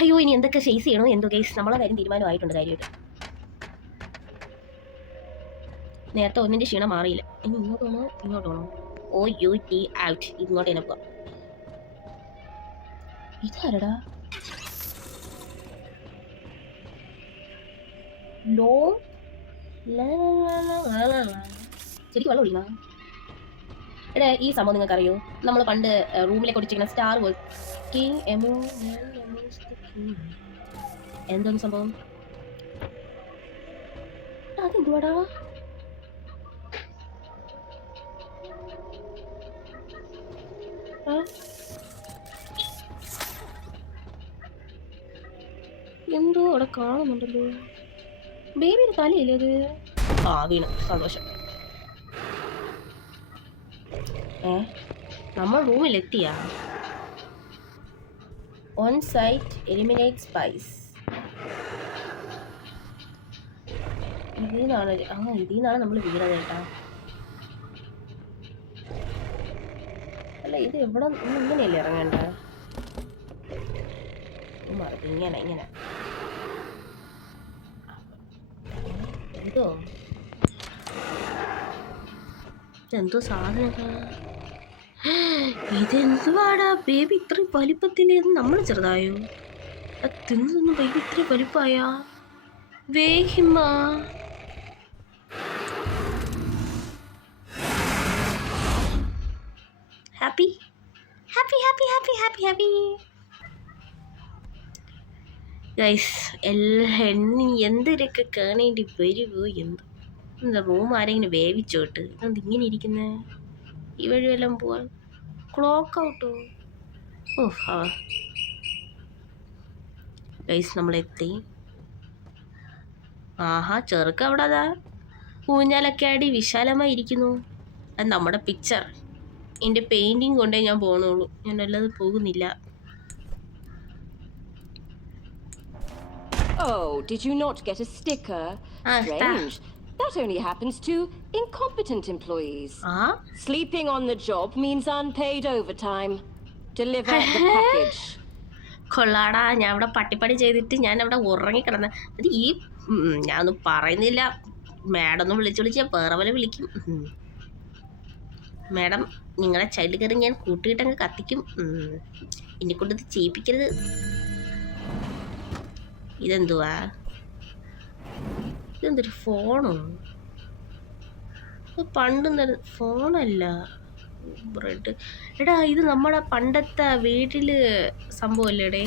അയ്യോ ഇനി എന്തൊക്കെ ഫേസ് ചെയ്യണോ എന്തോ ഗൈസ്, നമ്മളെ കാര്യം തീരുമാനമായിട്ടുണ്ട് കാര്യമായിട്ട്. നേരത്തെ ഒന്നിൻ്റെ ക്ഷീണം മാറിയില്ല. ഇനി ഇങ്ങോട്ടാണോ ഇങ്ങോട്ടാണോ? ഓ യു ടി ഔട്ട്. ഇങ്ങോട്ട് തന്നെ പോവാം. ഇതാരടാ? ലോ ശരിക്കും വെള്ളം ഒഴിക്കണം. എടാ ഈ സംഭവം നിങ്ങൾക്ക് അറിയോ? നമ്മൾ പണ്ട് റൂമിലേക്ക് ഒടിച്ചിരിക്കുന്ന സ്റ്റാർ വർക്കിംഗ് എന്തോന്ന് സംഭവം? അതെന്തുവാടാ? എന്തോ അവിടെ കാണുന്നുണ്ടല്ലോ. ബേബിയുടെ തലയില്ലേ അത്? ആ വീണു, സന്തോഷം. നമ്മൾ റൂമിലെത്തിയാ? On sight eliminate spies. ഇതിന്നാണ് നമ്മൾ വീണത് കേട്ടാ. അല്ല ഇത് എവിടെ ഇങ്ങനെയല്ലേ ഇറങ്ങേണ്ട? ഇങ്ങനെ എന്തോ സാധനമൊക്കെ. ഇതെന്തുവാടാ ബേബി ഇത്രയും വലിപ്പത്തിലേന്ന്? നമ്മൾ ചെറുതായോ? തിന്നു ബേബി ഇത്രയും വലിപ്പായാ? വേഹിമ്മ happy happy happy happy happy happy guys. എന്തൊക്കെ കാണേണ്ടി വരുമോ എന്തോ. എന്താ റൂം ആരെങ്കിലും വേവിച്ചോട്ട്? ഇതെന്ത് ഇങ്ങനെ ഇരിക്കുന്നേ? ഈ വഴിയെല്ലാം പോവാൻ ക്ലോക്ക് ഔട്ടോ? ഓ ഗൈസ് നമ്മളെത്തി. ആഹാ ചെറുക്ക അവിടെ അതാ ഊഞ്ഞാലൊക്കെ ആടി വിശാലമായി ഇരിക്കുന്നു. അത് നമ്മുടെ പിക്ചർ. എൻ്റെ പെയിൻറ്റിങ് കൊണ്ടേ ഞാൻ പോകണുള്ളൂ, ഞാൻ അല്ലാതെ പോകുന്നില്ല. Oh, did you not get a sticker? Strange. That only happens to incompetent employees. Sleeping on the job means unpaid overtime. Deliver the package. കൊള്ളാടാ, ഞാൻ അവിടെ പട്ടിപ്പണി ചെയ്തിട്ട് ഞാൻ അവിടെ ഉറങ്ങിക്കിടന്ന അത് ഈ ഞാനൊന്നും പറയുന്നില്ല. മാഡം ഒന്ന് വിളിച്ച് വേറെ പോലെ വിളിക്കും. മാഡം നിങ്ങളെ ചൈൽഡ് കയറി ഞാൻ കൂട്ടിയിട്ടങ്ങ് കത്തിക്കും. എന്നെ കൊണ്ടത് ചെയ്യിപ്പിക്കരുത്. ഇതെന്തുവാ? ഇതെന്തൊരു ഫോണോ? പണ്ട് ഫോണല്ല, ബ്രെഡ്. എടാ ഇത് നമ്മുടെ പണ്ടത്തെ വീട്ടില് സംഭവമല്ലേടേ?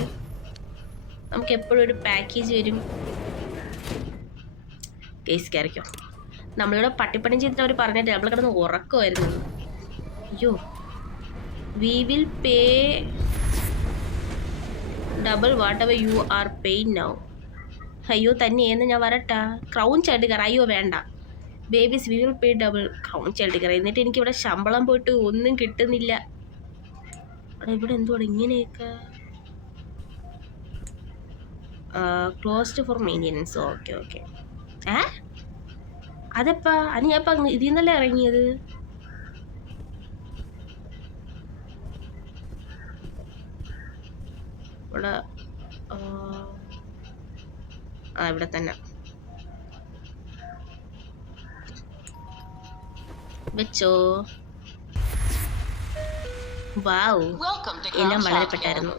നമുക്ക് എപ്പോഴും ഒരു പാക്കേജ് വരും. കേസ് കയറിക്കോ. നമ്മളിവിടെ പട്ടിപ്പണി ചെയ്തിട്ട് അവർ പറഞ്ഞിട്ട് നമ്മൾ കിടന്ന് ഉറക്കമായിരുന്നു. അയ്യോ we will pay double whatever you are paying now. അയ്യോ തന്നെയെന്ന് ഞാൻ വരട്ടാ. Crown child care. അയ്യോ വേണ്ട. Babies we will pay double crown child care. എന്നിട്ട് എനിക്കിവിടെ ശമ്പളം പോയിട്ട് ഒന്നും കിട്ടുന്നില്ല. ഇവിടെ എന്തുവാണ് ഇങ്ങനെയൊക്കെ? Closed for maintenance. ഓക്കെ അതെപ്പാ? അത് ഞാൻ ഇപ്പം ഇതിൽ നിന്നല്ലേ ഇറങ്ങിയത്. ഇവിടെ ഇവിടെ തന്നെ വെച്ചോ. വാവ്, എല്ലാം വളരെ പെട്ടായിരുന്നു.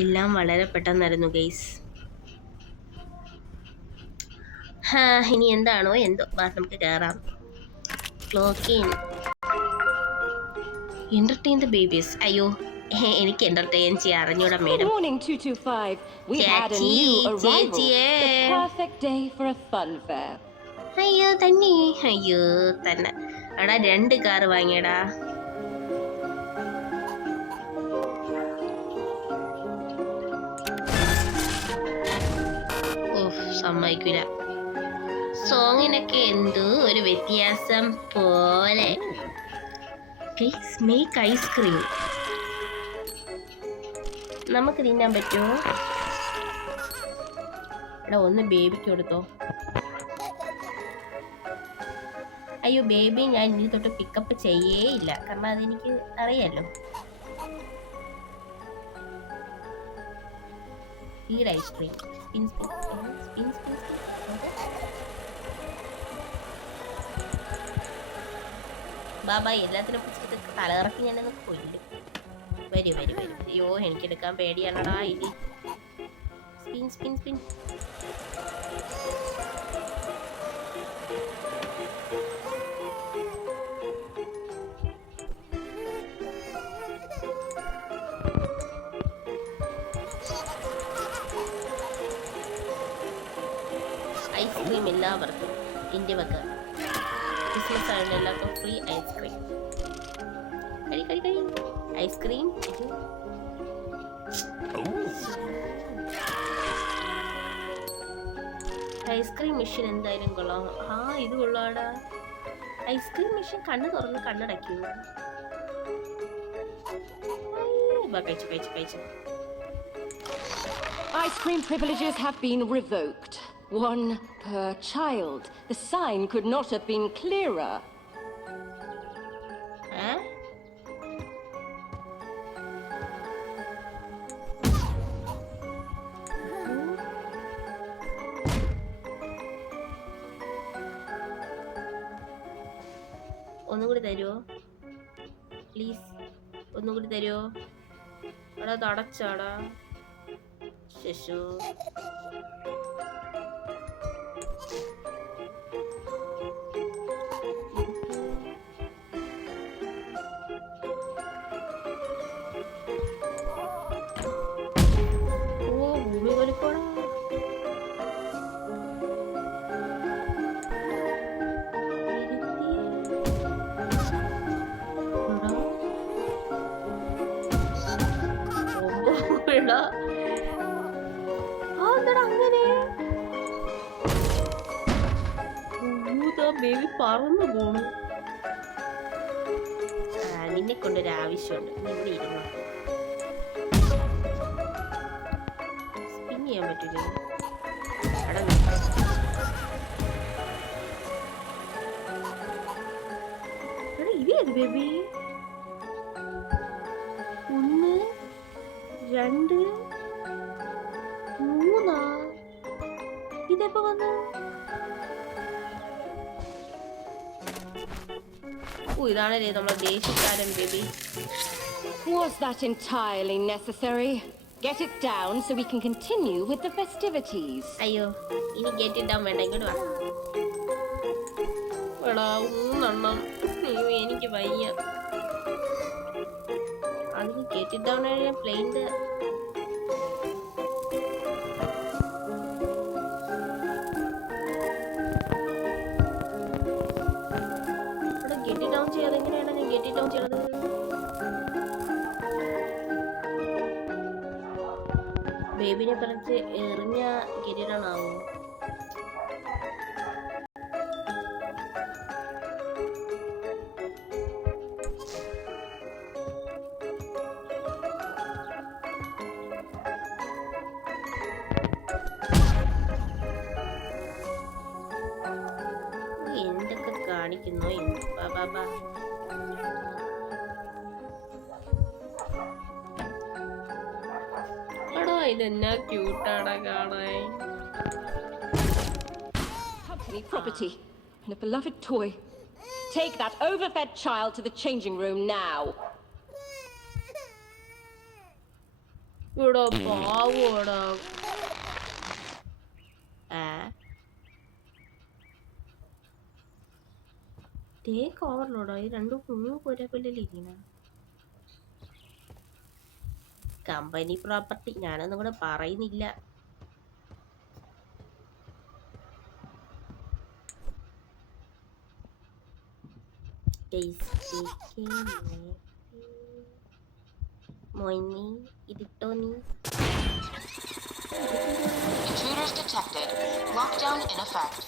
എല്ലാം വളരെ പെട്ടെന്നായിരുന്നു ഗൈസ്. ഇനി എന്താണോ എന്തോ. നമുക്ക് കയറാം. ക്ലോക്കിൻ എന്റർടൈൻ ദ ബേബീസ്. അയ്യോ എനിക്ക് എന്റർടൈൻ ചെയ്യാൻ അറിഞ്ഞൂടാ മേഡം. അയ്യോ തന്നെ എടാ 2 കാർ വാങ്ങിയടാ. സമ്മതിക്കൂല. സോങ്ങിനൊക്കെ എന്തോ ഒരു വ്യത്യാസം പോലെ. മേക്ക് ഐസ്ക്രീം നമുക്ക് തിന്നാൻ പറ്റുമോ? എടാ ഒന്ന് ബേബിക്ക് കൊടുത്തോ. അയ്യോ ബേബി ഞാൻ ഇനി തൊട്ട് പിക്കപ്പ് ചെയ്യേയില്ല, കാരണം അതെനിക്ക് അറിയാലോ. Speed ice cream. Spin spin spin spin spin. Baba എല്ലാത്തിനും പിടിച്ചിട്ട് തലകറക്കി ഞാനൊന്ന് കൊല്ലും. വരും വരും വരും. അയ്യോ എനിക്കെടുക്കാൻ പേടിയാണടാ ഇത്. Spin spin spin. ഐസ്ക്രീം എല്ലാവർക്കും ഇന്ത്യ വക. ക്രിസ്മസ് ആയതുകൊണ്ട് എല്ലാവർക്കും ഫ്രീ ഐസ്ക്രീം. കഴി കഴി കഴി ഐസ്ക്രീം. ഐസ്ക്രീം മെഷീൻ എന്തായാലും കൊള്ളാം. ആ ഇത് കൊള്ളാടാ. ഐസ്ക്രീം മെഷീൻ കണ്ണ് തുറന്ന് കണ്ണടയ്ക്കൂ. കഴിച്ചു കഴിച്ചു കഴിച്ചു. Ice cream privileges have been revoked. One per child. The sign could not have been clearer. ഒന്നുകൂടി തരുമോ പ്ലീസ്? ഒന്നുകൂടി തരുമോ? അവിടെ തടച്ചാടാ. ശശു ഭൂമി കൊലിക്കോടാ. അങ്ങനെ ബേബി പറന്നു പോണു. നിന്നെ കൊണ്ടൊരു ആവശ്യമുണ്ട്. നീ ഇവിടെ ഇരുന്നു. സ്പിൻ ചെയ്യാൻ പറ്റൂലേ? ഇതേത് ബേബി? 1 2 3 ഇതെപ്പോ വന്നു? ഇതാണല്ലേ നമ്മളെ ദേശീയക്കാരൻ baby. Was that entirely necessary? Get it down so we can continue with the festivities. അയ്യോ ഇനി ഗെറ്റ് ഇറ്റ് ഡൗൺ വേണ്ട. ഇങ്ങോട്ട് വാ. എടാ 3 എണ്ണം. അയ്യോ എനിക്ക് വയ്യ. അതിന് ഗെറ്റ് ഇറ്റ് ഡൗൺ ആണ് പ്ലെയിൻ്റെ. എങ്ങനെയാണ് ഞാൻ ഗെറ്റ് ഡൗൺ ചെയ്യണത്? ബേബിനെ പറഞ്ഞ് എറിഞ്ഞ ഗെറ്റ് ഡൗൺ ആവും. എന്തൊക്കെ കാണിക്കുന്നു? ബാബാ ഇതെന്നാ ക്യൂട്ടാടാ കാണാൻ. Company property and a beloved toy. Take that overfed child to the changing room now. ഇവിടെ പാവോടാ. ടേക്ക് ഓവർലോടാ. ഈ രണ്ടും കുഞ്ഞു പോലെയല്ലിരിക്കണ. കമ്പനി പ്രോപ്പർട്ടി ഞാനൊന്നും കൂടെ പറയുന്നില്ല. മോയിനി ഇതിട്ടോ നീ. Intruders detected. Lockdown in effect.